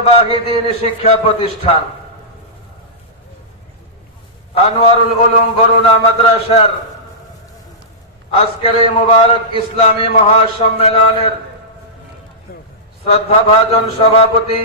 ঐতিহ্যবাহী দ্বীনি শিক্ষা প্রতিষ্ঠান আনোয়ারুল উলুম বরুণা মাদ্রাসার আজকের এই মুবারক ইসলামী মহাসম্মেলনের শ্রদ্ধাভাজন সভাপতি,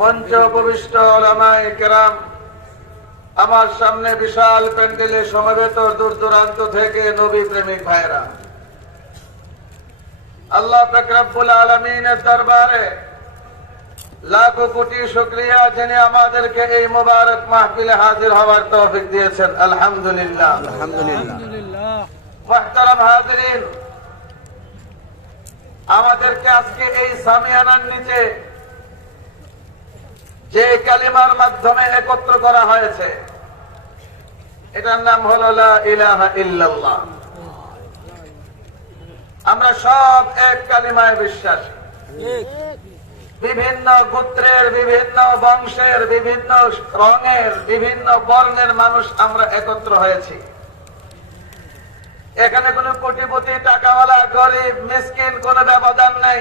মঞ্চ উপবিষ্ট উলামায়ে কেরাম, আমার সামনে বিশাল প্যান্ডেলে সমবেত দূর দূরান্ত থেকে নবী প্রেমিক ভাইরা, আল্লাহ পাক রব্বুল আলামিনের দরবারে লাখো কোটি শুকরিয়া যিনি আমাদেরকে এই মুবারক মাহফিলে হাজির হওয়ার তৌফিক দিয়েছেন। আলহামদুলিল্লাহ। আলহামদুলিল্লাহ। মুহতারাম হাজিরিন, আমাদেরকে আজকে এই সামিয়ানার নিচে যে কালিমার মাধ্যমে একত্র করা হয়েছে এটার নাম হলো লা ইলাহা ইল্লাল্লাহ। আমরা সব এক কালিমায় বিশ্বাসী। বিভিন্ন গোত্রের, বিভিন্ন বংশের, বিভিন্ন রঙের, বিভিন্ন বর্ণের মানুষ আমরা একত্র হয়েছি। এখানে কোনো কোটিপতি, টাকাওয়ালা, গরিব, মিসকিন কোনো ব্যবধান নাই।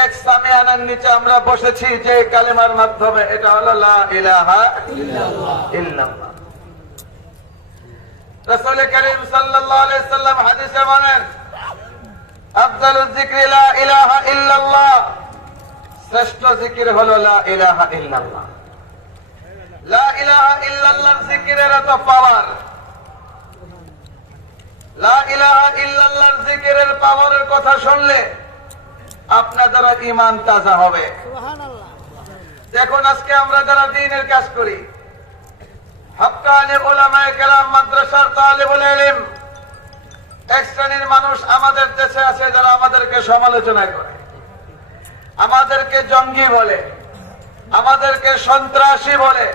এক সামিয়ানার নিচে আমরা বসেছি যে কালিমার মাধ্যমে, এটা হলো লা ইলাহা ইল্লাল্লাহ। রাসূল করিম সাল্লাল্লাহু আলাইহি সাল্লাম হাদিসে বলেন, আফদালুজ যিকরি লা ইলাহা ইল্লাল্লাহ, শ্রেষ্ঠ জিকির হলো লা ইলাহা ইল্লাল্লাহ। লা ইলাহা ইল্লাল্লাহর জিকিরের এত পাওয়ার, লা ইলাহা ইল্লাল্লাহর জিকিরের পাওয়ারের কথা শুনলে আপনাদের ঈমান তাজা হবে। দেখুন, আজকে আমরা যারা দ্বীনের কাজ করি, হাক্কানি উলামায়ে কেরাম, মাদ্রাসার তালিবুল ইলম, এক শ্রেণীর মানুষ আমাদের দেশে আছে যারা আমাদেরকে সমালোচনা করে, আমাদেরকে জঙ্গি বলে, আমাদেরকে সন্ত্রাসী বলে।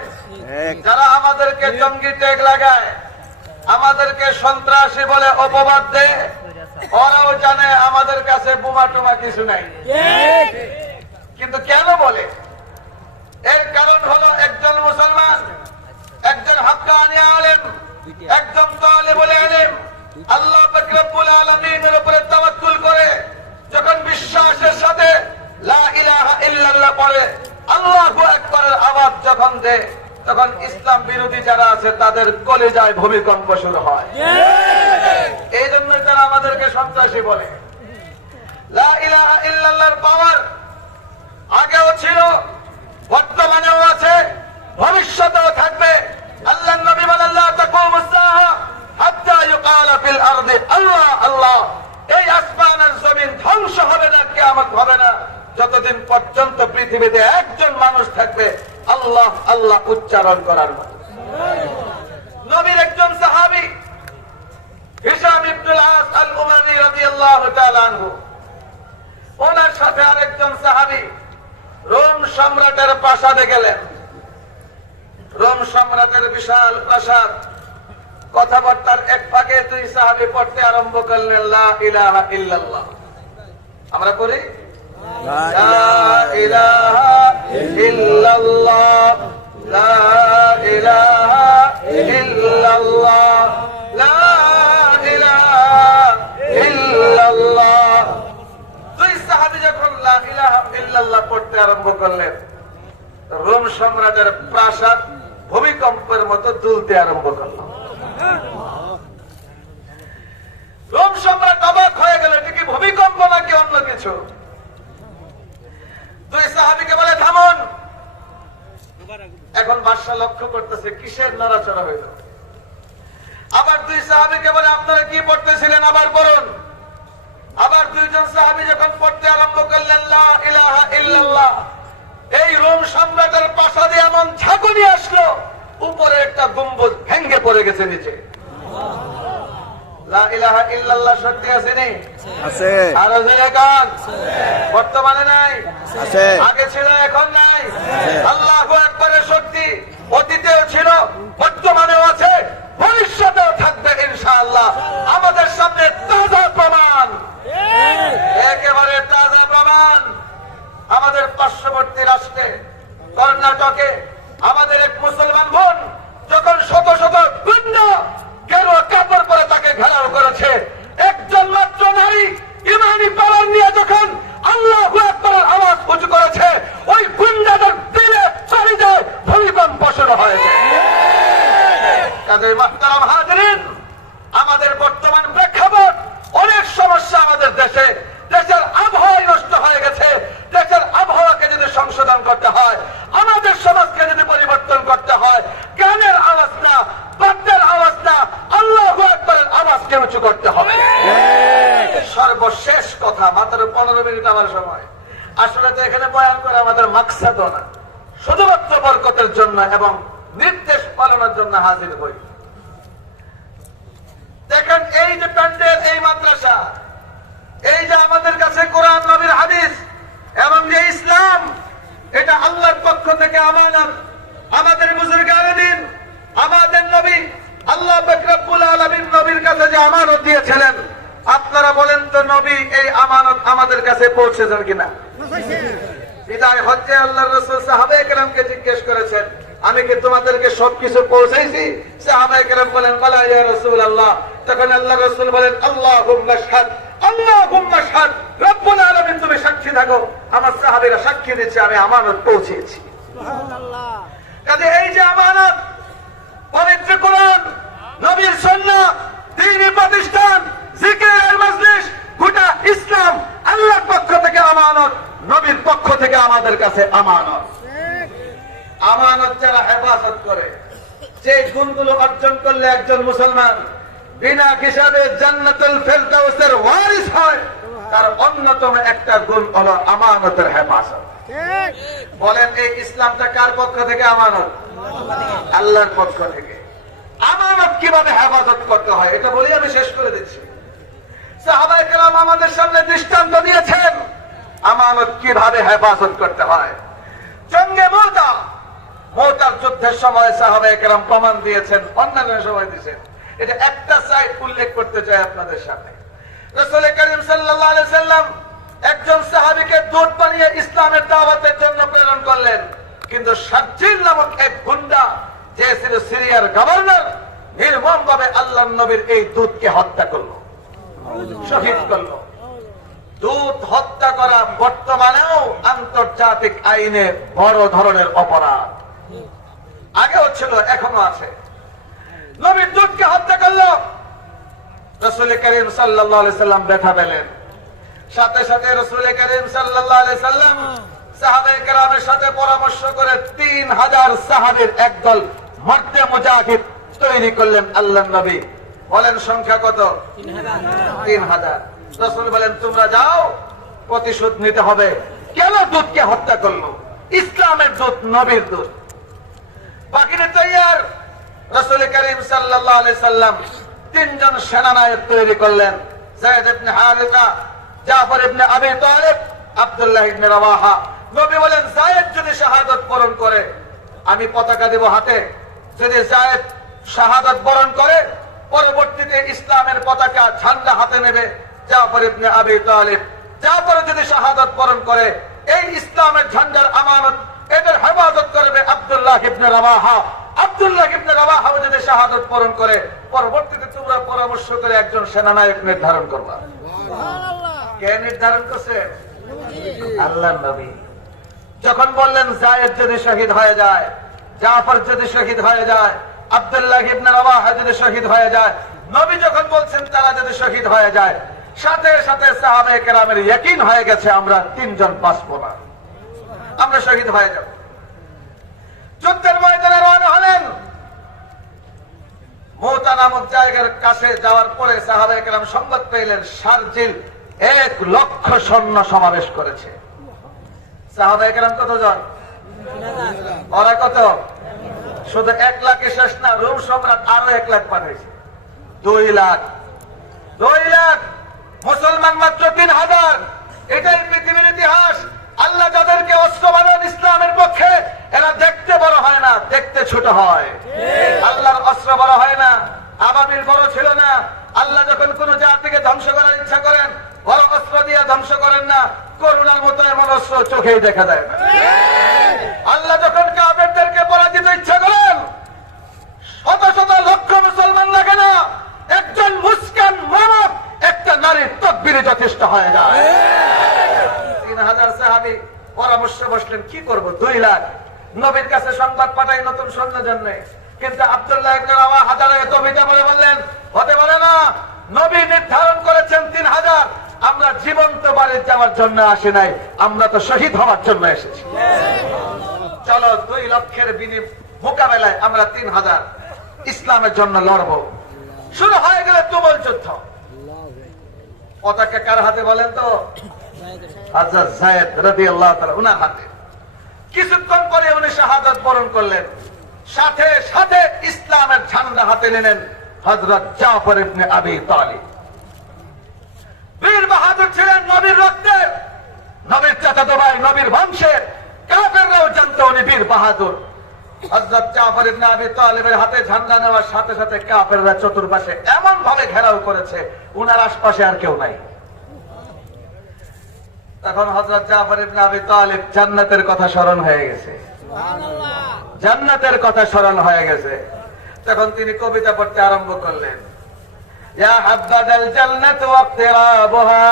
যারা আমাদেরকে জঙ্গি ট্যাগ লাগায়, আমাদেরকে সন্ত্রাসী বলে অপবাদ দেয়, ওরাও জানে আমাদের কাছে বোমা টোমা কিছু নাই। কিন্তু কেন বলে? এর কারণ হলো একজন মুসলমান, একজন হাক্কানি আলেম, একজন তালিবুল ইলম আল্লাহ পাক রব্বুল আলামিনের উপরে তাওয়াক্কুল করে যখন বিশ্বাসের সাথে লা ইলাহা ইল্লাল্লাহ পড়ে, আল্লাহু আকবারের আওয়াজ যখন দেয়, তখন ইসলাম বিরোধী যারা আছে তাদের কলিজায় ভূমিকম্প শুরু হয়। এই জন্যই তারা আমাদেরকে সন্ত্রাসী বলে। লা ইলাহা ইল্লাল্লাহর পাওয়ার আগেও ছিল, বর্তমানেও আছে, ভবিষ্যতেও থাকবে। আল্লাহর নবী বলেন, লা তাকুমুস সাআ হাত্তা ইউকালা ফিল আরদি আল্লাহ আল্লাহ। এই আসমান আর জমিন ধ্বংস হবে না, কিয়ামত হবে না, যতদিন পর্যন্ত পৃথিবীতে একজন মানুষ থাকবে আল্লাহ আল্লাহ উচ্চারণ করার মতো। নবীর একজন সাহাবী হিশাম ইবনুল আস আল উমারি রাদিয়াল্লাহু তাআলা আনহু, ওনার সাথে আরেকজন সাহাবী রোম সম্রাটের প্রাসাদে গেলেন। রোম সম্রাটের বিশাল প্রাসাদ। কথাবার্তার এক ফাঁকে দুই সাহাবী পড়তে আরম্ভ করলেন লা ইলাহা ইল্লাল্লাহ। আমরা পড়ি লা ইলাহা ইল্লাল্লাহ, লা ইলাহা ইল্লাল্লাহ, লা ইলাহা ইল্লাল্লাহ। দুই সাহাবী যখন লা ইলাহা ইল্লাল্লাহ পড়তে আরম্ভ করলেন, রোম সম্রাটের প্রাসাদ ভূমিকম্পের মতো দুলতে আরম্ভ করল। রোম সম্রাট অবাক হয়ে গেল, এটা কি ভূমিকম্প নাকি অন্য কিছু? দুই সাহাবীকে বলে, থামুন। এখন বাদশা লক্ষ্য করতেছে কিসের নড়াচড়া হইল। আবার দুই সাহাবীকে বলে, আপনারা কি পড়তেছিলেন, আবার পড়ুন। আবার দুইজন সাহাবী যখন পড়তে আরম্ভ করলেন লা ইলাহা ইল্লাল্লাহ, এই রোম সম্রাটের প্রাসাদে এমন ঝাঁকুনি আসলো, উপরে একটা গম্বুজ ভেঙে পড়ে গেছে নিচে। লা ইলাহা ইল্লাল্লাহ শক্তি আছে নি? আছে। আরো জোরে কান। বর্তমানে নাই, আছে। আগে ছিল, এখন নাই। আল্লাহু আকবারের শক্তি অতীতেও ছিল, বর্তমানেও আছে, ভবিষ্যতেও থাকবে ইনশাআল্লাহ। আমাদের সামনে তাজা প্রমাণ, একেবারে তাজা প্রমাণ। আমাদের পার্শ্ববর্তী রাষ্ট্রে কর্ণাটকে আমাদের এক মুসলমান বোন যখন শত শত গুন্ড গেরুয়া কাপড় পরে তাকে ঘেরাও করেছে, একজন মাত্র নারী ইমানি পালন নিয়ে যখন আল্লাহু আকবার আওয়াজ উঁচু করেছে, মিনিট আমার সময়। আসলে তো এখানে বয়ান করে আমাদের মাকসাদ না, শুধুমাত্র বরকতের জন্য এবং নির্দেশ পালনের জন্য হাজির হই। দেখেন এই যে প্যান্ডেল, এই মাদ্রাসা, এই যে আমাদের কাছে কোরআন নবীর হাদিস এবং যে ইসলাম, এটা আল্লাহর পক্ষ থেকে আমানত। আমাদের বুজুর্গানে দিন, আমাদের নবী আল্লাহ পাক রব্বুল আলামিন নবীর কাছে যে আমানত দিয়েছিলেন, আপনারা বলেন তো নবী এই আমানত আমাদের কাছে পৌঁছেছেন কিনা? বিদায় হজ্জে আল্লাহর রাসূল সাহাবায়ে কেরামকে জিজ্ঞেস করেছেন, আমি কি তোমাদেরকে সবকিছু পৌঁছাইছি? সাহাবায়ে কেরাম বলেন, বালা ইয়া রাসূলুল্লাহ। তখন আল্লাহর রাসূল বলেন, আল্লাহুম্মা শাহাদ, আল্লাহুম্মা শাহাদ, রব্বুল আলামিন তুমি সাক্ষী থাকো, আমার সাহাবীরা সাক্ষী দিচ্ছে আমি আমানত পৌঁছেছি। সুবহানাল্লাহ। কাজে এই যে আমানত, পবিত্র কোরআন, নবীর সুন্নাহ, দ্বীনি প্রতিষ্ঠান, জিকিরের মজলিস, গোটা ইসলাম আল্লাহর পক্ষ থেকে আমানত, নবীর পক্ষ থেকে আমাদের কাছে আমানত। আমানত যারা হেফাজত করে, যে গুণগুলো অর্জন করলে একজন মুসলমান বিনা হিসাবে জান্নাতুল ফেরদাউসের ওয়ারিস হয়, তার অন্যতম একটা গুণ হলো আমানতের হেফাজত। বলেন এই ইসলামটা কার পক্ষ থেকে আমানত? আল্লাহর পক্ষ থেকে। আমানত কিভাবে হেফাজত করতে হয় এটা বলি, আমি শেষ করে দিচ্ছি। সাহাবায়ে কেরাম আমাদের সামনে দৃষ্টান্ত দিয়েছেন আমানত কিভাবে হেফাজত করতে হয়। জঙ্গে মুতার যুদ্ধের সময় সাহাবায়ে কেরাম প্রমাণ দিয়েছেন, অন্যান্য সময় দিয়েছেন। এটা একটা সাইড উল্লেখ করতে চাই আপনাদের সামনে। রাসূল করিম সাল্লাল্লাহু আলাইহি সাল্লাম একজন সাহাবীকে দূত বানিয়ে ইসলামের দাওয়াতের জন্য প্রেরণ করলেন, কিন্তু শারজিল নামক এক গুন্ডা, যে ছিল সিরিয়ার গভর্নর, নির্মমভাবে আল্লাহর নবীর এই দূতকে হত্যা করলো, শহীদ করলো। দূত হত্যা করা বর্তমানেও আন্তর্জাতিক আইনে বড় ধরনের অপরাধ। আগেও ছিল, এখনো আছে। নবীর দূতকে হত্যা করলো। রাসূল করিম সাল্লাল্লাহু আলাইহি সাল্লাম ব্যথা পেলেন। সাথে সাথে রাসূল করিম সাল্লাল্লাহু আলাইহি সাল্লাম সাহাবায়ে কেরামের সাথে পরামর্শ করে 3000 সাহাবীর একদল মর্দে মুজাহিদ তৈরি করলেন আল্লাহর নবী। বলেন সংখ্যা কত? 3000। রাসূল বলেন তোমরা যাও, প্রতিশোধ নিতে হবে। কেন দূতকে হত্যা করলো? ইসলামের দূত, নবীর দূত। বাকিরা তৈয়ার। রাসূল করিম সাল্লাল্লাহু আলাইহি সাল্লাম 3 জন সেনানায়ক তৈরি করলেন, যায়েদ ইবনে হারিসা, জাফর ইবনে আবি তালিব, আব্দুল্লাহ ইবনে রাওয়াহা। নবী বলেন যায়েদ যদি শাহাদাত বরণ করে আমি পতাকা দেব হাতে। যদি যায়েদ শাহাদাত বরণ করে, পরবর্তীতে ইসলামের পতাকা ঝান্ডা হাতে নেবে জাফর ইবনে আবি তালিব। জাফর যদি শাহাদাত বরণ করে, এই ইসলামের ঝান্ডার আমানত, এটার হেফাজত করবে আব্দুল্লাহ ইবনে রাওয়াহা। আব্দুল্লাহ ইবনে রাওয়াহা যদি শাহাদাত বরণ করে, পরবর্তীতে তোমরা পরামর্শ করে একজন সেনানায়ক নির্ধারণ করবা। কে নির্ধারণ করছে? আল্লাহর নবী। যখন বললেন যায়েদ যদি শহীদ হয়ে যায়, জাফর যদি শহীদ হয়ে যায়, আব্দুল্লাহ ইবনে রাওয়াহা যদি শহীদ হয়ে যায়, নবী যখন বলছেন তারা যদি শহীদ হয়ে যায়, সাথে সাথে সাহাবায়ে কেরামের ইয়াকিন হয়ে গেছে আমরা 3 জন বাঁচবো না, আমরা শহীদ হয়ে যাব। যুদ্ধের ময়দানে রওনা হলেন। মুতা নামক জায়গার কাছে যাওয়ার পরে সাহাবায়ে কেরাম সংবাদ পেলেন শারজিল 1 লক্ষ সৈন্য সমাবেশ করেছে। সাহাবায়ে কেরাম কতজন? ওরা কত? শুধু 1 লাখে শেষ না, রোম সম্রাট আরো 1 লাখ পাঠিয়েছে। 2 লাখ। 2 লাখ। মুসলমান মাত্র 3000। এটাই পৃথিবীর ইতিহাস। আল্লাহ যাদেরকে অস্ত্র বানান ইসলামের পক্ষে, এরা দেখতে বড় হয় না, দেখতে ছোট হয়। আল্লাহর অস্ত্র বড় হয় না, আবাবিল বড় ছিল না। আল্লাহ যখন কোন জাতিকে ধ্বংস করার ইচ্ছা করেন, বড় অস্ত্র দিয়ে ধ্বংস করেন না, করুণার মতো এমন অস্ত্র চোখেই দেখা যায় না। আল্লাহ যখন কাফেরদেরকে পরাজিত ইচ্ছা করেন, শত শত লক্ষ মুসলমান লাগে না, একজন মুসকান মানব, একটা নারীর তাকবীরে যথেষ্ট হয়ে যায়। 3000 সাহাবী পরামর্শ বসলেন কি করব? 2 লাখ। নবীর কাছে সংবাদ পাঠাই নতুন সৈন্য জন্য, কিন্তু আব্দুল্লাহ ইবনে রাওয়াহা হাজারে এত মিটা বলে বললেন হতে পারে না, নবী নির্ধারণ করেছেন 3000। আমরা জীবন্ত বাড়ি যাওয়ার জন্য আসি নাই, আমরা তো শহীদ হওয়ার জন্য এসেছি। চলো 2 লক্ষের মোকাবেলায় আমরা 3000 ইসলামের জন্য লড়ব। শুরু হয়ে গেল তুমুল যুদ্ধ। পতাকা কার হাতে বলেন তো? হযরত যায়েদ রাদিয়াল্লাহু তাআলা উনার হাতে। কিছুক্ষণ পরে উনি শাহাদাত বরণ করলেন। সাথে সাথে ইসলামের ঝান্ডা হাতে নিলেন হযরত জাফর ইবনে আবি তালিব। বীর বাহাদুর ছিলেন নবীর রক্তের, নবীর চাচাতো ভাই, নবীর বংশের। কাফেররাও জানতো উনি বীর বাহাদুর। হযরত জাফর ইবনে আবি তালিবের হাতে ঝান্ডা নেওয়ার সাথে সাথে কাফেররা চতুর্পাশে এমন ভাবে ঘেরাও করেছে, উনার আশপাশে আর কেউ নাই। তখন হযরত জাফর ইবনে আবি তালিব জান্নাতের কথা স্মরণ হয়ে গেছে, জান্নাতের কথা স্মরণ হয়ে গেছে। তখন তিনি কবিতা পড়তে আরম্ভ করলেন। ইয়া হাব্বাদাল জান্নাতু ওয়াক্তিরাবুহা,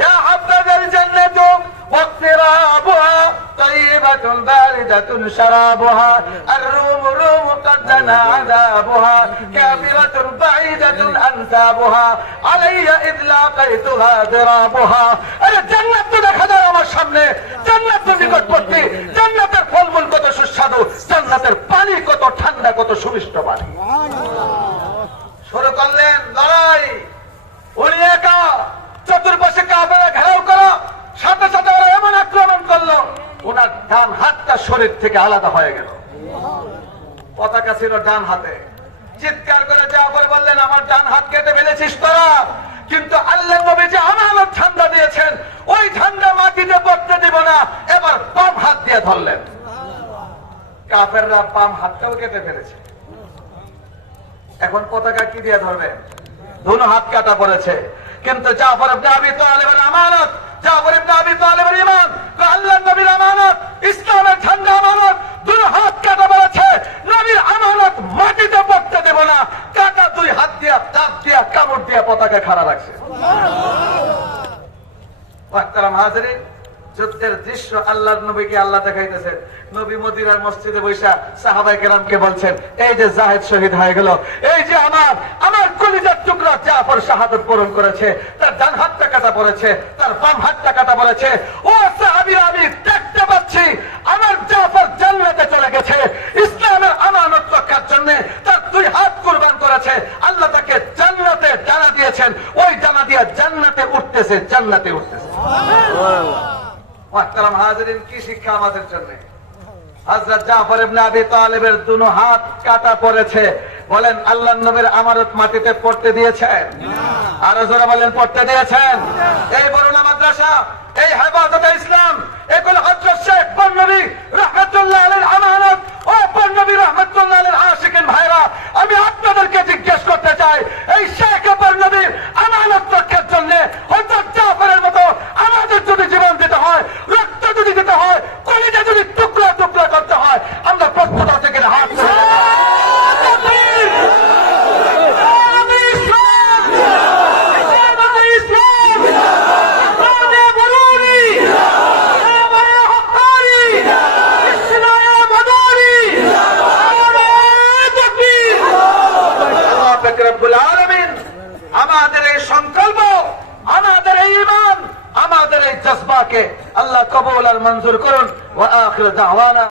ইয়া হাব্বাদাল জান্নাতু ওয়াক্তিরাবুহা, তাইয়িবাতুন বারিদাতুন শারাবুহা, আর-রূম রূম ক্বাদ জানা আযাবুহা, কাফিরাতুন বাঈদাতুন আনসাবুহা, আলাইয়া ইয লাকাইতুহা দিরাবুহা। আরে জান্নাত তো দেখা যায় আমার সামনে, জান্নাত তো নিকটবর্তী, জান্নাতের ফলমূল কত সুস্বাদু, জান্নাতের পানি কত ঠান্ডা, কত সুমিষ্ট পানি। শুরু করলেন লড়াই। উনি একা, চতুর্পাশে কাফেররা ঘেরাও করা, সাথে সাথে ওরা এমন আক্রমণ করলো, ওনার ডান হাতটা শরীর থেকে আলাদা হয়ে গেল। পতাকা ছিল ডান হাতে। চিৎকার করে জাফর বললেন, আমার ডান হাত কেটে ফেলেছিস তোরা, কিন্তু আল্লাহর নবী যে আমানত ঝান্ডা দিয়েছেন, ওই ঝান্ডা মাটিতে পড়তে দিব না। এবার বাম হাত দিয়ে ধরলেন। কাফেররা বাম হাতটাও কেটে ফেলেছে। এখন পতাকা কি দিয়ে ধরবেন? দুনো হাত কাটা পড়েছে। কিন্তু জাফর ইবনে আবি তালিবের আমানত, জাফর ইবনে আবি তালিবের ঈমান, আল্লাহর নবীর আমানত, ইসলামের ঝান্ডা আমানত, দুনো হাত কাটা পড়েছে। নবীর আমানত মাটিতে পড়তে দেব না। কাটা দুই হাত দিয়া, দাঁত দিয়া, কামড় দিয়া পতাকা খাড়া রাখছে। মুহতারাম হাজিরিন, যুদ্ধের দৃশ্য আল্লাহর নবীকে আল্লাহ দেখাইতেছেন। নবী মদিনার মসজিদে বৈশা সাহাবায়ে কেরামকে বলছেন, এই যে জাহেদ শহীদ হয়ে গেল, এই যে আমার কলিজার টুকরা জাফর শাহাদাত বরণ করেছে, তার ডান হাতটা কাটা পড়েছে, তার বাম হাতটা কাটা পড়েছে। ও সাহাবীরা, আমি দেখতে পাচ্ছি আমার জাফর জান্নাতে চলে গেছে। ইসলামের আমানত রক্ষার জন্য তার দুই হাত কুরবান করেছে। আল্লাহ তাকে জান্নাতে ডানা দিয়েছেন, ওই ডানা দিয়ে জান্নাতে উঠতেছে, জান্নাতে উঠতেছে। মুহতারাম হাজিরিন, কি শিক্ষা আমাদের জন্য? হযরত জাফর ইবনে আবি তালিবের দুনো হাত কাটা পড়েছে। বলেন, আল্লাহর নবীর আমানত মাটিতে পড়তে দিয়েছেন? আরো জোরে বলেন, পড়তে দিয়েছেন? এই বরুণা মাদ্রাসা, এই হেফাজতে ইসলাম, এগুলো হযরত শেখ বন্নবী রাহমাতুল্লাহ আলাইহির আমানত। ও বন্নবী রাহমাতুল্লাহ আলাইহির আশিকিন ভাইরা, আমি আপনাদেরকে জিজ্ঞেস করতে চাই, এই শেখ বন্নবীর আমানত রক্ষার জন্য হযরত জাফরের মতো আমাদের যদি জীবন দিতে হয়, রক্ত যদি দিতে হয়, কলিজা যদি টুকরা টুকরা করতে হয়, আমরা প্রত্যেকটা থেকে হাত তুলে রব্বুল আলামিন আমাদের এই সংকল্প, আমাদের এই ঈমান, আমাদের এই জজবাকে আল্লাহ কবুল আর মঞ্জুর করুন। ওয়া আখিরু দাওয়ানা।